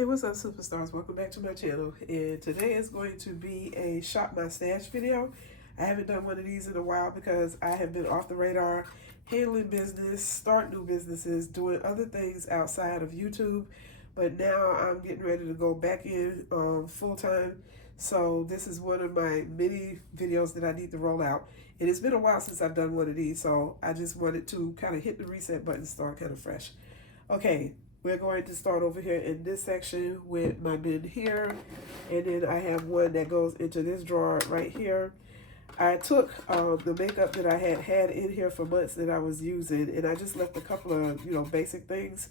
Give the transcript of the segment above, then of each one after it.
Hey, what's up, superstars? Welcome back to my channel. And today is going to be a shop my stash video. I haven't done one of these in a while because I have been off the radar, handling business, starting new businesses, doing other things outside of YouTube. But now I'm getting ready to go back in full time. So this is one of my many videos that I need to roll out. And it's been a while since I've done one of these, so I just wanted to kind of hit the reset button, start kind of fresh. Okay, we're going to start over here in this section with my bin here, and then I have one that goes into this drawer right here. I took the makeup that I had in here for months that I was using, and I just left a couple of basic things.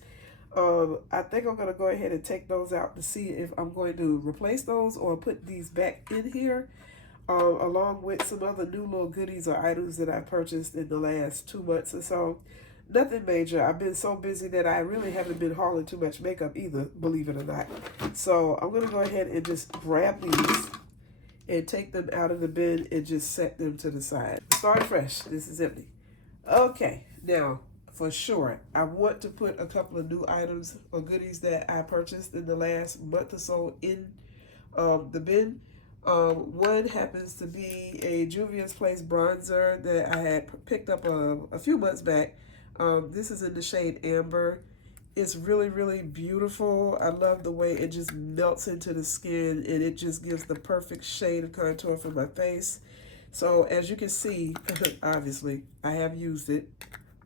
I think I'm going to go ahead and take those out to see if I'm going to replace those or put these back in here, along with some other new little goodies or items that I purchased in the last 2 months or so. Nothing major. I've been so busy that I really haven't been hauling too much makeup either, believe it or not. So I'm going to go ahead and just grab these and take them out of the bin and just set them to the side. Start fresh. This is empty. Okay, now for sure, I want to put a couple of new items or goodies that I purchased in the last month or so in the bin. One happens to be a Juvia's Place bronzer that I had picked up a few months back. This is in the shade Amber. It's really, really beautiful. I love the way it just melts into the skin and it just gives the perfect shade of contour for my face. So as you can see, obviously, I have used it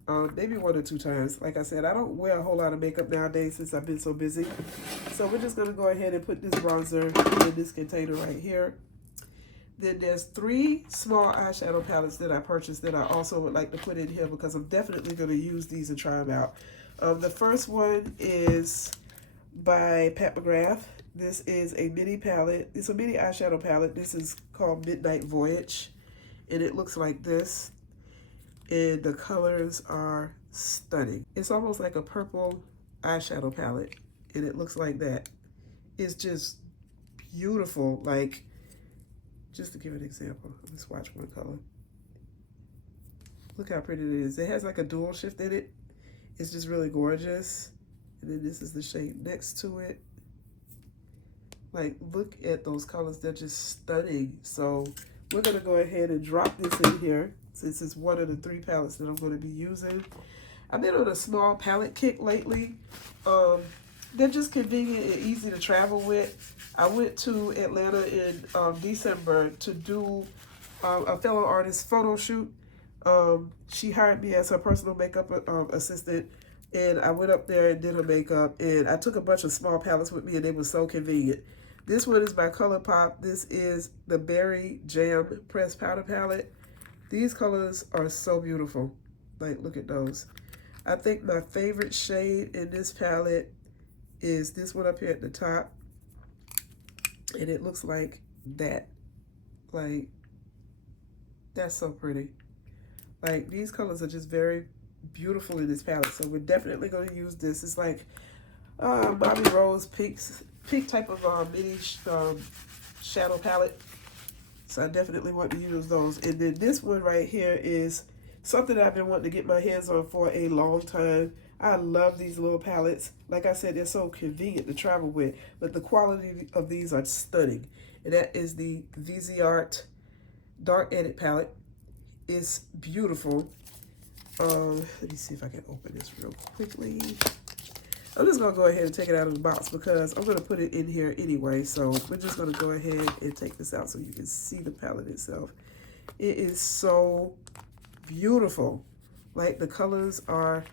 maybe 1 or 2 times. Like I said, I don't wear a whole lot of makeup nowadays since I've been so busy. So we're just going to go ahead and put this bronzer in this container right here. Then there's 3 small eyeshadow palettes that I purchased that I also would like to put in here because I'm definitely going to use these and try them out. The first one is by Pat McGrath. This is a mini palette. It's a mini eyeshadow palette. This is called Midnight Voyage, and it looks like this. And the colors are stunning. It's almost like a purple eyeshadow palette, and it looks like that. It's just beautiful. Like, just to give an example, let's watch one color. Look how pretty it is. It has like a dual shift in it. It's just really gorgeous. And then this is the shade next to it. Like, look at those colors. They're just stunning. So we're going to go ahead and drop this in here since it's one of the 3 palettes that I'm going to be using. I've been on a small palette kick lately. They're just convenient and easy to travel with. I went to Atlanta in December to do a fellow artist's photo shoot. She hired me as her personal makeup assistant, and I went up there and did her makeup, and I took a bunch of small palettes with me, and they were so convenient. This one is by ColourPop. This is the Berry Jam Pressed Powder Palette. These colors are so beautiful. Like, look at those. I think my favorite shade in this palette is this one up here at the top, and it looks like that. Like, that's so pretty. Like, these colors are just very beautiful in this palette, so we're definitely going to use this. It's like Bobby Rose pink type of mini shadow palette, so I definitely want to use those. And then this one right here is something that I've been wanting to get my hands on for a long time. I love these little palettes. Like I said, they're so convenient to travel with, but the quality of these are stunning. And that is the VZ Art Dark Edit palette. It's beautiful. Let me see if I can open this real quickly. I'm just gonna go ahead and take it out of the box because I'm gonna put it in here anyway. So we're just gonna go ahead and take this out so you can see the palette itself. It is so beautiful. Like, the colors are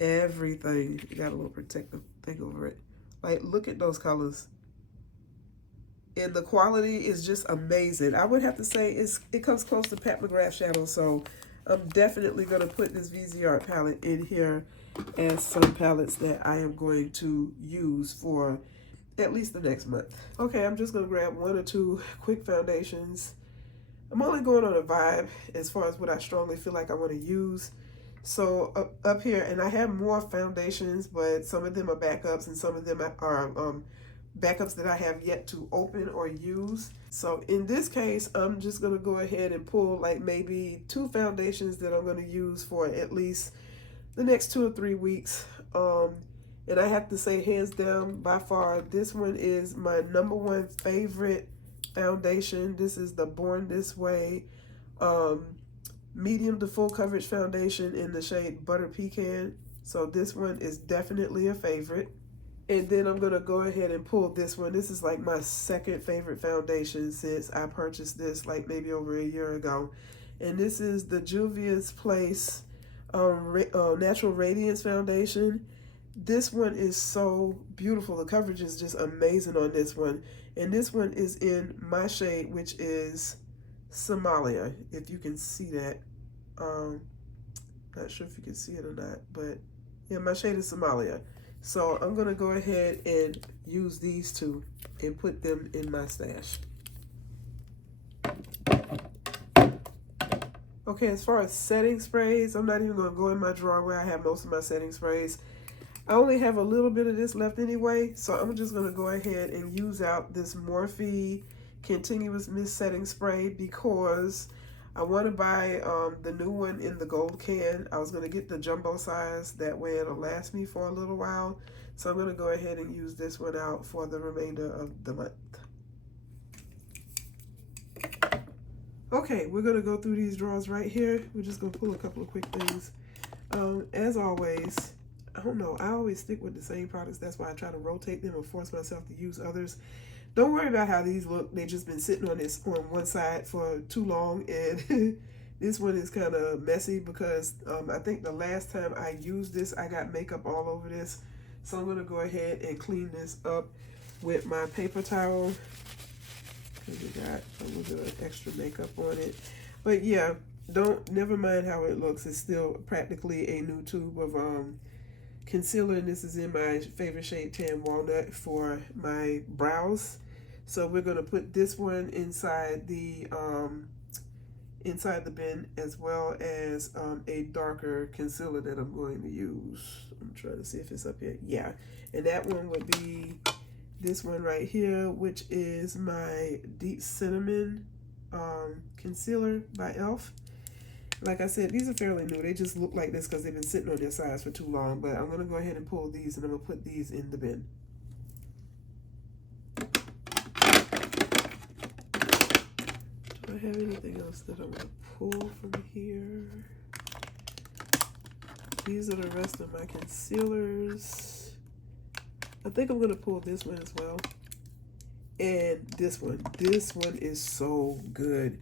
everything. You got a little protective thing over it. Like, look at those colors. And the quality is just amazing. I would have to say it comes close to Pat McGrath shadow, so I'm definitely going to put this VZ Art palette in here as some palettes that I am going to use for at least the next month. Okay, I'm just going to grab 1 or 2 quick foundations. I'm only going on a vibe as far as what I strongly feel like I want to use. So up here, and I have more foundations, but some of them are backups and some of them are backups that I have yet to open or use. So in this case, I'm just going to go ahead and pull like maybe 2 foundations that I'm going to use for at least the next 2 or 3 weeks. And I have to say, hands down, by far, this one is my #1 favorite foundation. This is the Born This Way medium to full coverage foundation in the shade Butter Pecan. So this one is definitely a favorite. And then I'm going to go ahead and pull this one. This is like my second favorite foundation since I purchased this like maybe over a year ago. And this is the Juvia's Place Natural Radiance Foundation. This one is so beautiful. The coverage is just amazing on this one. And this one is in my shade, which is Somalia, if you can see that. Not sure if you can see it or not, but yeah, my shade is Somalia. So I'm going to go ahead and use these two and put them in my stash. Okay, as far as setting sprays, I'm not even going to go in my drawer where I have most of my setting sprays. I only have a little bit of this left anyway, so I'm just going to go ahead and use out this Morphe Continuous Mist Setting Spray because I want to buy the new one in the gold can. I was going to get the jumbo size, that way it'll last me for a little while. So I'm going to go ahead and use this one out for the remainder of the month. Okay, we're going to go through these drawers right here. We're just going to pull a couple of quick things. As always, I don't know, I always stick with the same products. That's why I try to rotate them or force myself to use others. Don't worry about how these look. They've just been sitting on one side for too long, and this one is kind of messy because I think the last time I used this, I got makeup all over this. So I'm going to go ahead and clean this up with my paper towel. It got a little bit of extra makeup on it. But yeah, never mind how it looks. It's still practically a new tube of concealer, and this is in my favorite shade Tan Walnut for my brows. So we're going to put this one inside the bin, as well as a darker concealer that I'm going to use. I'm trying to see if it's up here. Yeah, and that one would be this one right here, which is my Deep Cinnamon concealer by e.l.f. Like I said, these are fairly new. They just look like this because they've been sitting on their sides for too long. But I'm going to go ahead and pull these, and I'm going to put these in the bin. Do I have anything else that I want to pull from here? These are the rest of my concealers. I think I'm going to pull this one as well. And this one. This one is so good.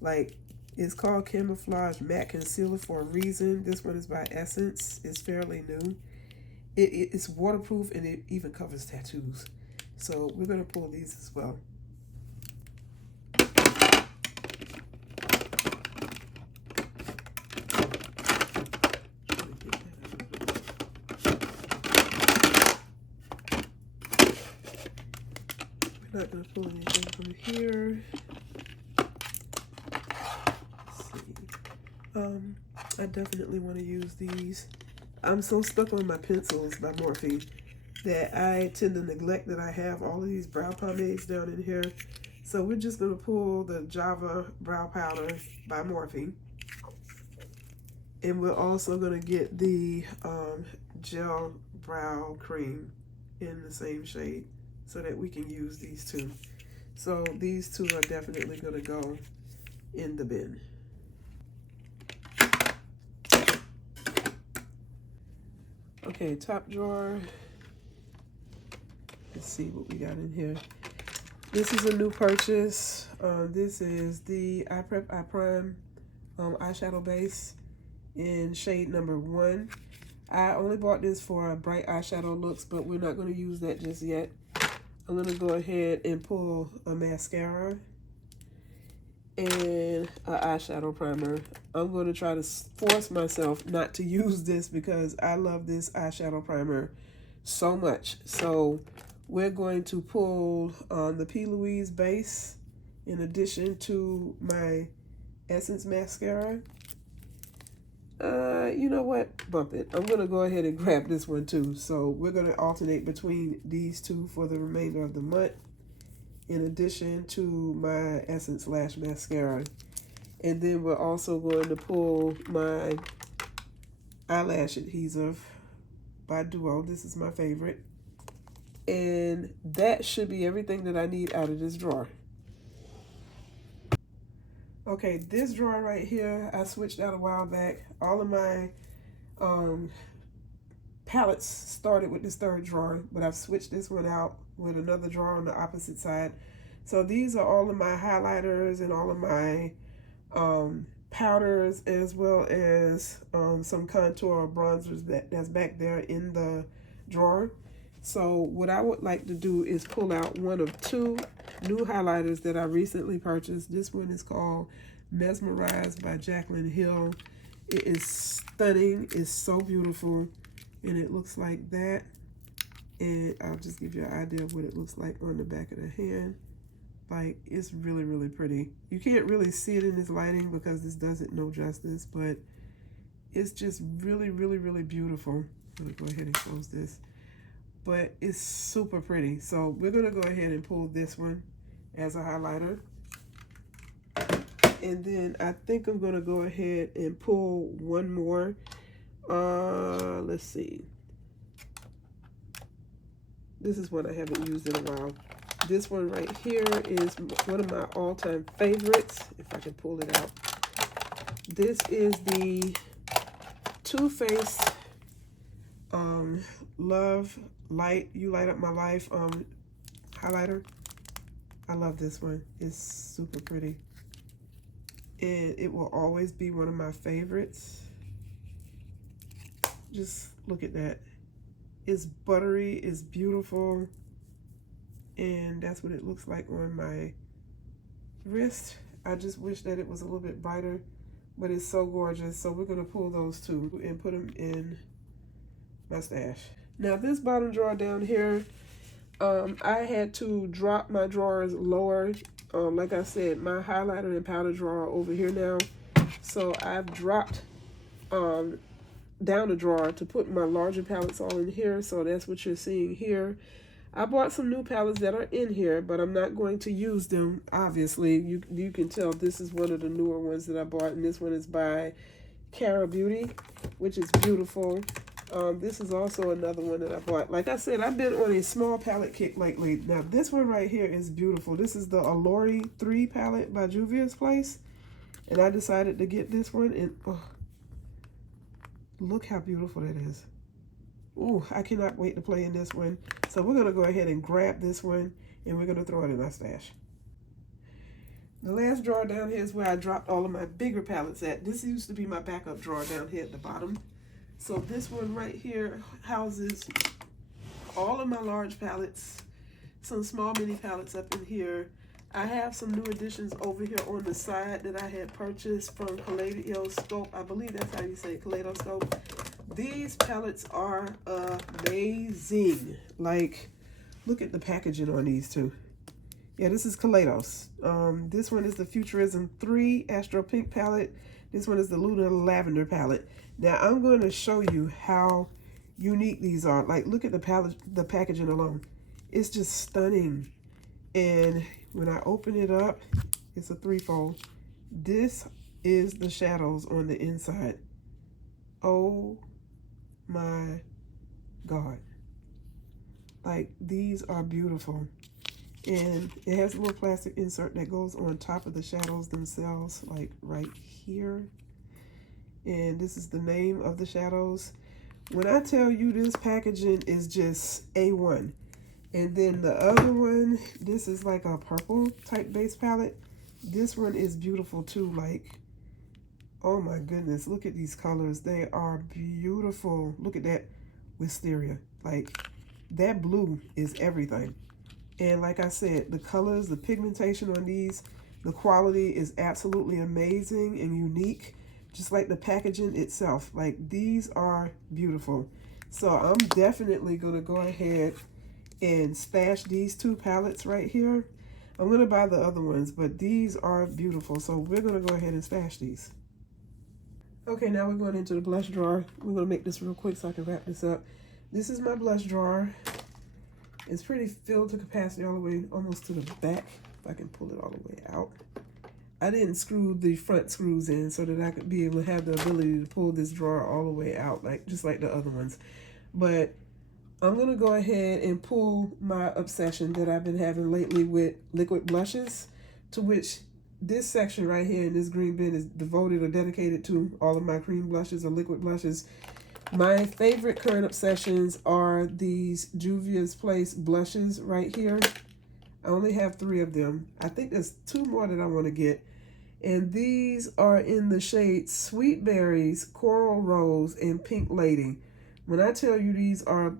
Like, it's called Camouflage Matte Concealer for a reason. This one is by Essence. It's fairly new. It's waterproof, and it even covers tattoos. So we're going to pull these as well. We're not going to pull anything from here. I definitely want to use these. I'm so stuck on my pencils by Morphe that I tend to neglect that I have all of these brow pomades down in here. So we're just going to pull the Java Brow Powder by Morphe. And we're also going to get the Gel Brow Cream in the same shade so that we can use these two. So these two are definitely going to go in the bin. Okay, top drawer. Let's see what we got in here. This is a new purchase. This is the I Prime eyeshadow base in shade #1. I only bought this for bright eyeshadow looks, but we're not going to use that just yet. I'm going to go ahead and pull a mascara and an eyeshadow primer. I'm going to try to force myself not to use this because I love this eyeshadow primer so much. So we're going to pull the P. Louise base in addition to my Essence mascara. You know what? Bump it. I'm going to go ahead and grab this one too. So we're going to alternate between these two for the remainder of the month, in addition to my Essence Lash Mascara. And then we're also going to pull my eyelash adhesive by Duo. This is my favorite. And that should be everything that I need out of this drawer. Okay, this drawer right here, I switched out a while back. All of my palettes started with this third drawer, but I've switched this one out with another drawer on the opposite side. So these are all of my highlighters and all of my powders, as well as some contour or bronzers that's back there in the drawer. So what I would like to do is pull out one of two new highlighters that I recently purchased. This one is called Mesmerized by Jaclyn Hill. It is stunning. It's so beautiful. And it looks like that. And I'll just give you an idea of what it looks like on the back of the hand. Like, it's really, really pretty. You can't really see it in this lighting because this doesn't no justice, but it's just really, really, really beautiful. Let me go ahead and close this. But it's super pretty. So we're gonna go ahead and pull this one as a highlighter. And then I think I'm gonna go ahead and pull one more. Let's see. This is one I haven't used in a while. This one right here is one of my all-time favorites, if I can pull it out. This is the Too Faced Love Light, You Light Up My Life highlighter. I love this one. It's super pretty. And it will always be one of my favorites. Just look at that. It's buttery, it's beautiful. And that's what it looks like on my wrist. I just wish that it was a little bit brighter, but it's so gorgeous. So we're gonna pull those two and put them in my stash. Now this bottom drawer down here, I had to drop my drawers lower. Like I said, my highlighter and powder drawer are over here now. So I've dropped down the drawer to put my larger palettes all in here. So that's what you're seeing here. I bought some new palettes that are in here, but I'm not going to use them. Obviously, you can tell this is one of the newer ones that I bought, and this one is by Cara Beauty, which is beautiful. This is also another one that I bought. Like I said, I've been on a small palette kick lately. Now, this one right here is beautiful. This is the Allure 3 palette by Juvia's Place, and I decided to get this one, and oh, look how beautiful that is. Ooh, I cannot wait to play in this one. So we're going to go ahead and grab this one, and we're going to throw it in our stash. The last drawer down here is where I dropped all of my bigger palettes at. This used to be my backup drawer down here at the bottom. So this one right here houses all of my large palettes, some small mini palettes up in here. I have some new additions over here on the side that I had purchased from Kaleidoscope. I believe that's how you say it, Kaleidoscope. These palettes are amazing. Like, look at the packaging on these two. Yeah, this is Kaleidos. This one is the Futurism 3 Astro Pink palette. This one is the Lunar Lavender palette. Now, I'm going to show you how unique these are. Like, look at the palette, the packaging alone. It's just stunning. And when I open it up, it's a threefold. This is the shadows on the inside. Oh my God. Like, these are beautiful. And it has a little plastic insert that goes on top of the shadows themselves, like right here. And this is the name of the shadows. When I tell you this packaging is just A1. And then the other one, this is like a purple type base palette. This one is beautiful too. Like, oh my goodness, look at these colors. They are beautiful. Look at that wisteria. Like, that blue is everything. And like I said, the colors, the pigmentation on these, the quality is absolutely amazing and unique. Just like the packaging itself. Like, these are beautiful. So I'm definitely going to go ahead and stash these two palettes right here. I'm going to buy the other ones, but these are beautiful. So we're going to go ahead and stash these. Okay, now we're going into the blush drawer. We're going to make this real quick so I can wrap this up. This is my blush drawer. It's pretty filled to capacity all the way almost to the back. If I can pull it all the way out. I didn't screw the front screws in so that I could be able to have the ability to pull this drawer all the way out, like just like the other ones. But I'm going to go ahead and pull my obsession that I've been having lately with liquid blushes, to which this section right here in this green bin is devoted or dedicated to all of my cream blushes or liquid blushes. My favorite current obsessions are these Juvia's Place blushes right here. I only have 3 of them. I think there's 2 more that I want to get. And these are in the shades Sweet Berries, Coral Rose, and Pink Lady. When I tell you these are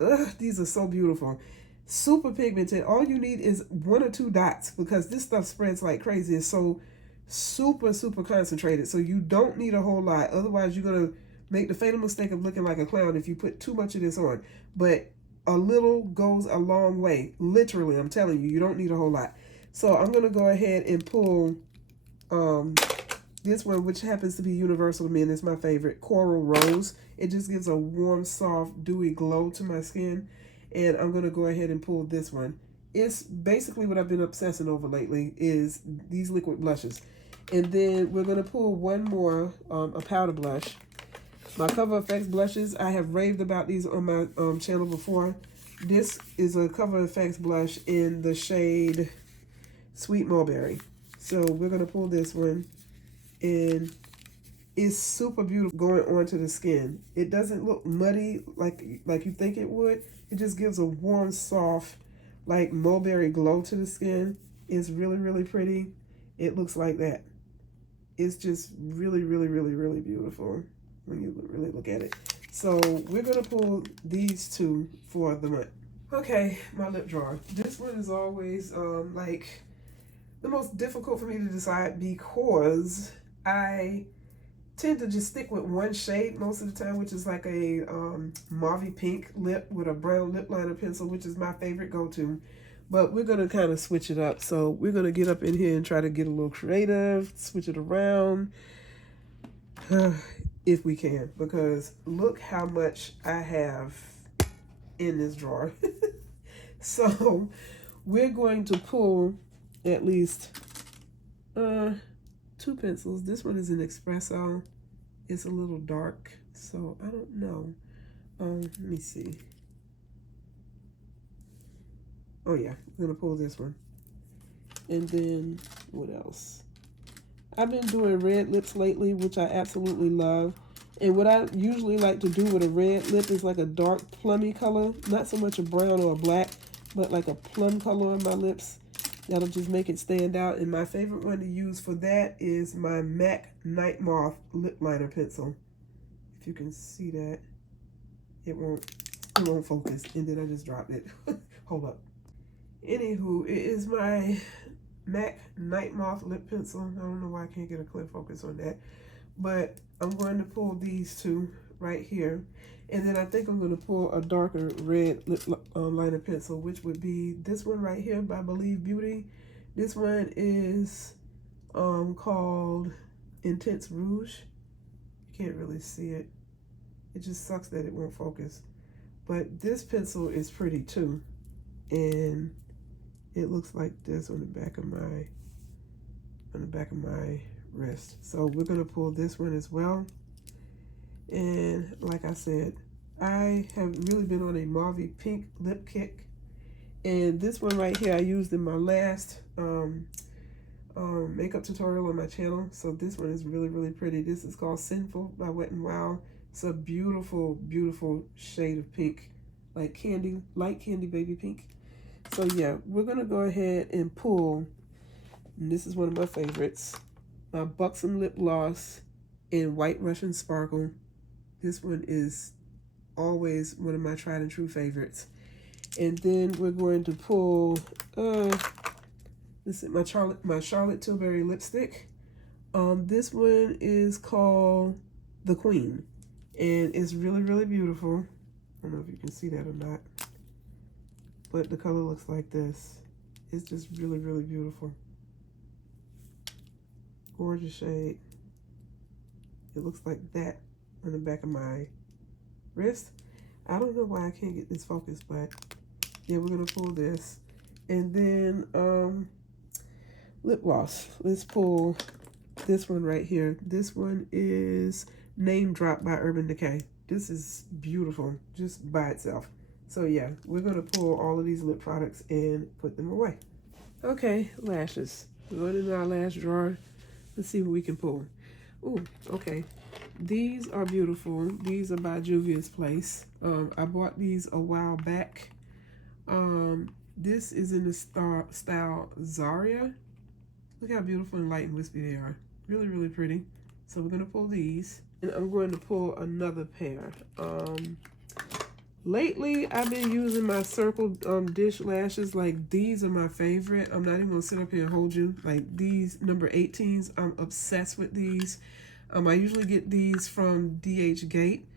so beautiful. Super pigmented. All you need is 1 or 2 dots because this stuff spreads like crazy. It's so super, super concentrated. So you don't need a whole lot. Otherwise, you're going to make the fatal mistake of looking like a clown if you put too much of this on. But a little goes a long way. Literally, I'm telling you, you don't need a whole lot. So I'm going to go ahead and pull this one, which happens to be universal to me, and it's my favorite, Coral Rose. It just gives a warm, soft, dewy glow to my skin. And I'm going to go ahead and pull this one. It's basically what I've been obsessing over lately is these liquid blushes. And then we're going to pull one more, a powder blush. My Cover FX blushes, I have raved about these on my channel before. This is a Cover FX blush in the shade Sweet Mulberry. So we're going to pull this one. And it's super beautiful going onto the skin. It doesn't look muddy like you think it would. It just gives a warm, soft, like mulberry glow to the skin. It's really, really pretty. It looks like that. It's just really, really, really, really beautiful when you really look at it. So we're going to pull these 2 for the month. Okay, my lip drawer. This one is always like the most difficult for me to decide because I tend to just stick with one shade most of the time, which is like a mauvey pink lip with a brown lip liner pencil, which is my favorite go-to. But we're going to kind of switch it up. So we're going to get up in here and try to get a little creative, switch it around if we can, because look how much I have in this drawer. So we're going to pull at least 2 pencils. This one is an espresso. It's a little dark, so I don't know. Let me see. Oh yeah, I'm gonna pull this one. And then what else? I've been doing red lips lately, which I absolutely love. And what I usually like to do with a red lip is like a dark plummy color, not so much a brown or a black, but like a plum color on my lips. That'll just make it stand out. And my favorite one to use for that is my MAC Night Moth lip liner pencil. If you can see that, it won't focus. And then I just dropped it. Hold up. Anywho, it is my MAC Night Moth lip pencil. I don't know why I can't get a clear focus on that. But I'm going to pull these 2 right here. And then I think I'm going to pull a darker red lip liner pencil, which would be this one right here by Believe Beauty. This one is called Intense Rouge. You can't really see it. It just sucks that it won't focus. But this pencil is pretty too. And it looks like this on the back of my wrist. So we're going to pull this one as well. And like I said, I have really been on a mauvey pink lip kick. And this one right here I used in my last makeup tutorial on my channel. So this one is really, really pretty. This is called Sinful by Wet n Wild. It's a beautiful, beautiful shade of pink, like candy, light candy baby pink. So yeah, we're going to go ahead and pull, and this is one of my favorites, my Buxom Lip Gloss in White Russian Sparkle. This one is always one of my tried and true favorites. And then we're going to pull, this is my Charlotte Tilbury lipstick. This one is called The Queen. And it's really, really beautiful. I don't know if you can see that or not. But the color looks like this. It's just really, really beautiful. Gorgeous shade. It looks like that on the back of my wrist. I don't know why I can't get this focused, but yeah, we're gonna pull this. And then lip gloss. Let's pull this one right here. This one is Name Drop by Urban Decay. this is beautiful just by itself. So yeah, we're gonna pull all of these lip products and put them away. Okay, lashes. Going in our lash drawer. Let's see what we can pull. Ooh, okay. These are beautiful. These are by Juvia's Place. I bought these a while back. This is in the style Zaria. Look how beautiful and light and wispy they are. Really, really pretty. So we're gonna pull these. And I'm going to pull another pair. Lately, I've been using my circle dish lashes. Like, these are my favorite. I'm not even gonna sit up here and hold you. Like, these number 18s, I'm obsessed with these. I usually get these from DH Gate.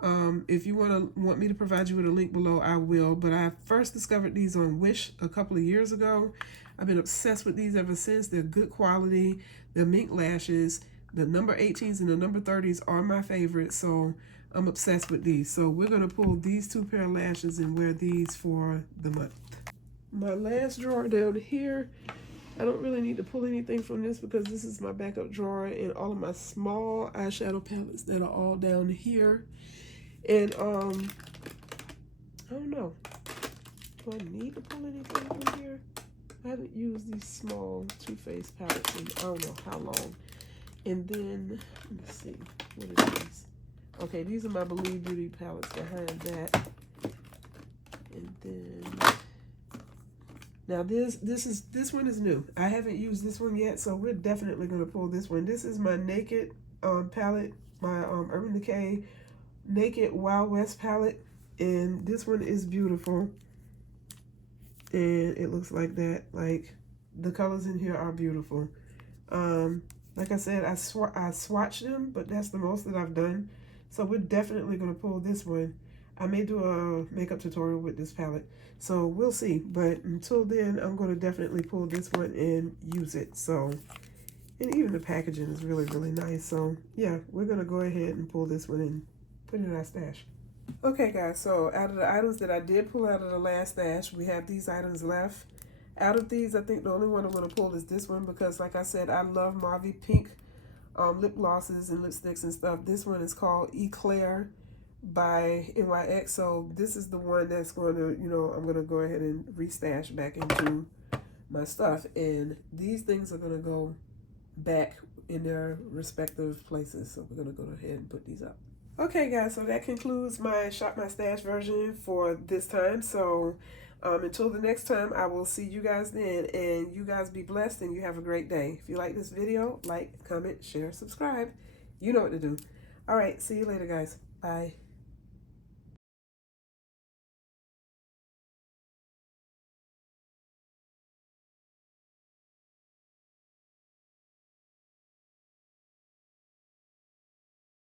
If you want me to provide you with a link below, I will. But I first discovered these on Wish a couple of years ago. I've been obsessed with these ever since. They're good quality. They're mink lashes. The number 18s and the number 30s are my favorite, so I'm obsessed with these. So we're going to pull these two pair of lashes and wear these for the month. My last drawer down here, I don't really need to pull anything from this because this is my backup drawer and all of my small eyeshadow palettes that are all down here. And I don't know. Do I need to pull anything from here? I haven't used these small Too Faced palettes in I don't know how long. And then, let me see, what are these? Okay, these are my Believe Beauty palettes behind that. And then, now this one is new. I haven't used this one yet, so we're definitely gonna pull this one. This is my Naked palette, my Urban Decay Naked Wild West palette. And this one is beautiful. And it looks like that. Like, the colors in here are beautiful. Like I said, I swatched them, but that's the most that I've done. So we're definitely going to pull this one. I may do a makeup tutorial with this palette. So we'll see. But until then, I'm going to definitely pull this one and use it. So, and even the packaging is really, really nice. So yeah, we're going to go ahead and pull this one and put it in our stash. Okay guys, so out of the items that I did pull out of the last stash, we have these items left. Out of these, I think the only one I'm going to pull is this one because, like I said, I love Mauve Pink lip glosses and lipsticks and stuff. This one is called Eclair by NYX. So this is the one that's going to, you know, I'm going to go ahead and restash back into my stuff. And these things are going to go back in their respective places. So we're going to go ahead and put these up. Okay guys, so that concludes my Shop My Stash version for this time. So until the next time, I will see you guys then, and you guys be blessed and you have a great day. If you like this video, like, comment, share, subscribe. You know what to do. All right, see you later guys. Bye.